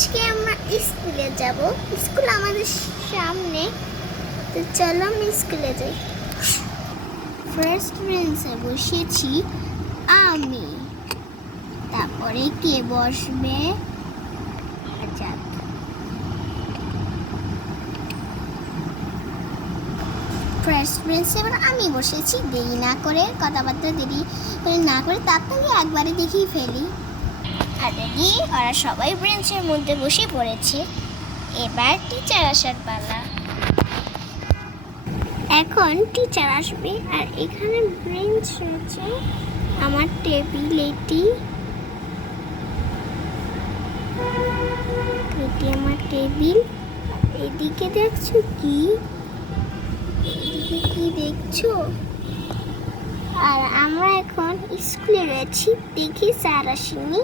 আজকে আমরা স্কুলে যাব। স্কুল আমাদের সামনে, তো চলো আমরা স্কুলে যাই। ফার্স্ট বেঞ্চে বসেছি আমি, তারপরে কে বসবে? আজাদ। ফার্স্ট বেঞ্চে এবার আমি বসেছি। দেরি না করে, কথাবার্তা দেরি করে না করে তাড়াতাড়ি একবারে দেখেই ফেলি। আর রেডি, ওরা সবাই বেঞ্চের মধ্যে বসে পড়েছে। এবার টিচার আসার পালা। এখন টিচার আসবে। আর এখানে বেঞ্চ রয়েছে, আমার টেবিল এটি আমার টেবিল। এদিকে দেখছো কি? এদিকে কি দেখছো? আর আমরা এখন স্কুলে রয়েছি। দেখি স্যার আসেনি।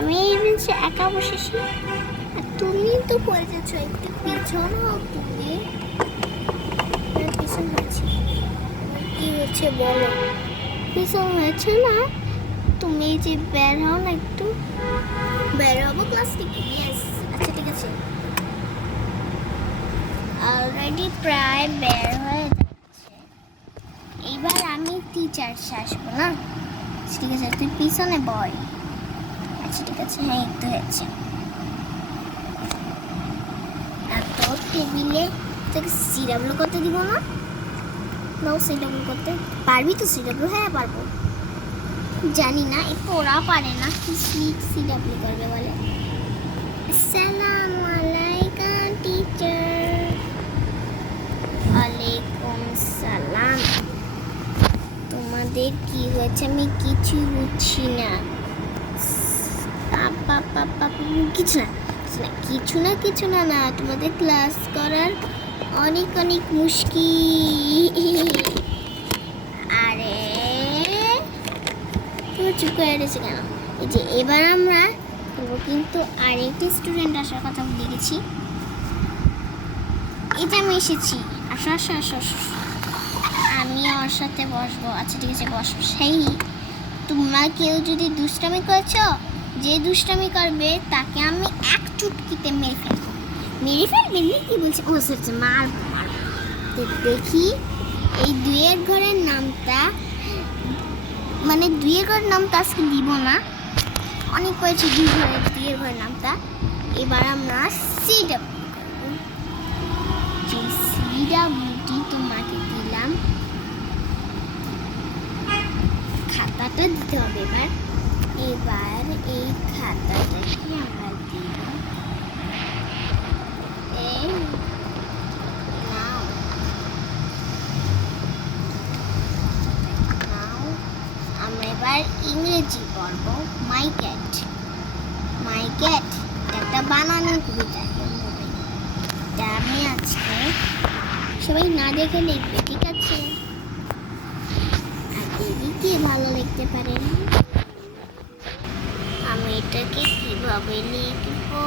আমি এই বেঞ্চে একা বসেছি, আর তুমি তো পড়ে যাচ্ছ। একটু পিছন হোক, তুমি পিছন হয়েছে। কি হয়েছে বলো? পিছন হয়েছে না? তুমি যে বের হও না, একটু বের হবো ক্লাস থেকে। ইয়েস, আচ্ছা ঠিক আছে। অলরেডি প্রায় বের হয়ে যাচ্ছে। এইবার আমি টিচার আসবো না? ঠিক আছে, তুই পিছনে বয়। আচ্ছা ঠিক আছে, হ্যাঁ একটু হয়েছে। আর তোর টেবিলে তোকে সিডাব্লিউ করতে দিব না? নাও সিডাব্লিউ করতে পারবি তো? সিডাব্লিউ হ্যাঁ পারবো। জানি না, একটু ওরা পারে না কি সিডাব্লিউ করবে বলে। আসসালামু আলাইকুম টিচার। ওয়ালাইকুম সালাম। তোমাদের কি হয়েছে আমি কিছু বুঝছি না। কিছু না না, তোমাদের ক্লাস করার অনেক অনেক মুশকিল। আরে তুমি চুপ করে রয়েছে কেন? এই যে এবার আমরা করবো, কিন্তু আরেকটি স্টুডেন্ট আসার কথা ভুলে গেছি। এই যে আমি এসেছি। আসো আসো আসো আসো, আমি ওর সাথে বসবো। আচ্ছা ঠিক আছে, বসবো। সেই তোমরা কেউ যদি দুষ্টামি করেছো, যে দুষ্টামি করবে তাকে আমি এক চুটকিতে মেরে ফেলবো। মেরে ফেলবেন না? কি বলছে? ও সরছে, মারবো মারবো। দেখি এই দুইয়ের ঘরের নামটা, মানে দুইয়ের ঘরের নামটা আজকে দিব না। অনেক কয়েছি দুইয়ের ঘরের নামটা। এবার আমরা সিডাব্লিউ করবো। যে সিডাব্লিউটি তোমাকে দিলাম, খাতাটা দিতে হবে। এবার এই খাতাটাকে আমরা দিলাম। এই নাও নাও। আমরা এবার ইংরেজি পড়বো। মাই ক্যাট। মাই ক্যাট একটা বানানোর কবিতা। এটা আমি আজকে সবাই না দেখে লিখবে, ঠিক আছে? আর এদিকে ভালো লিখতে পারেন। আমি এটাকে কিভাবে লিখবো?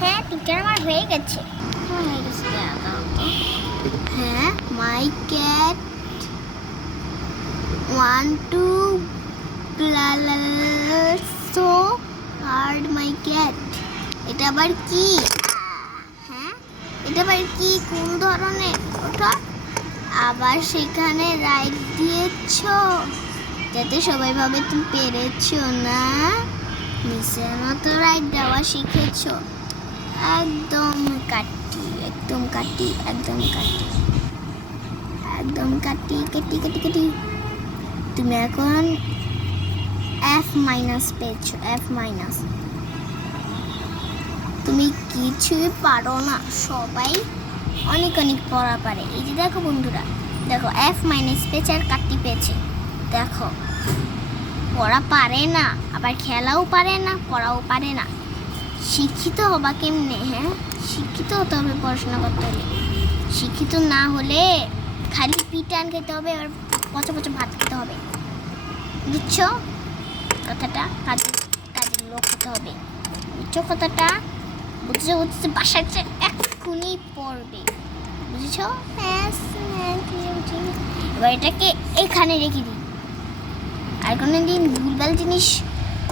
হ্যাঁ টিচার, আমার হয়ে গেছে। হ্যাঁ, my cat one two so hard my cat. এটা আবার কি? হ্যাঁ, এটা আবার কি? কোন ধরনের? ওটা আবার সেখানে রাইট দিয়েছ, যাতে সবাই ভাবে তুমি পেরেছো না। মিসের মতো রাইট দেওয়া শিখেছো। একদম কাটি, একদম কাটি, একদম কাটি, একদম কাটি কাটি কাটি কাটি। তুমি এখন F মাইনাস পেয়েছো। F minus. তুমি কিছুই পারো না, সবাই অনেক অনেক পড়া পারে। এই যে দেখো বন্ধুরা, দেখো F মাইনাস পেয়েছে আর কাটি পেয়েছে। দেখো পড়া পারে না, আবার খেলাও পারে না, পড়াও পারে না। শিক্ষিত হবা কেমনে? হ্যাঁ, শিক্ষিত হতে হবে পড়াশোনা করতে হলে। শিক্ষিত না হলে খালি পিটান খেতে হবে, আর পচা পচা ভাত খেতে হবে। বুঝছো কথাটা? কাজের লোক হতে হবে। বুঝছো কথাটা? বুঝছো বুঝছো? বাসায় এক্ষুনি পড়বে। বুঝেছো? এবার এটাকে এখানে রেখে দিই। আর কোনো দিন ভুলভাল জিনিস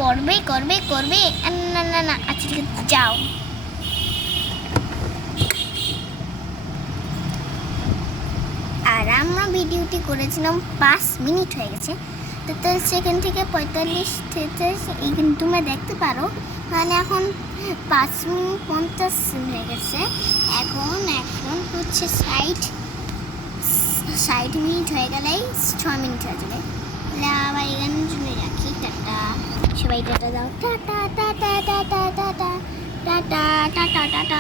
করবে করবে করবে। না না না, আচ্ছা ঠিক আছে, যাও। আর আমরা ভিডিওটি করেছিলাম 5 মিনিট হয়ে গেছে, তো সেখান থেকে 45 এইখানে তোমরা দেখতে পারো। মানে এখন 5 মিনিট 50 হয়ে গেছে। এখন হচ্ছে 60 মিনিট হয়ে গেলেই 6 মিনিট হয়ে যাবে। আবার এখানের জন্য রাখি। টাটা, সবাই টাটা দাও। Tata tata tata tata tata tata tata tata.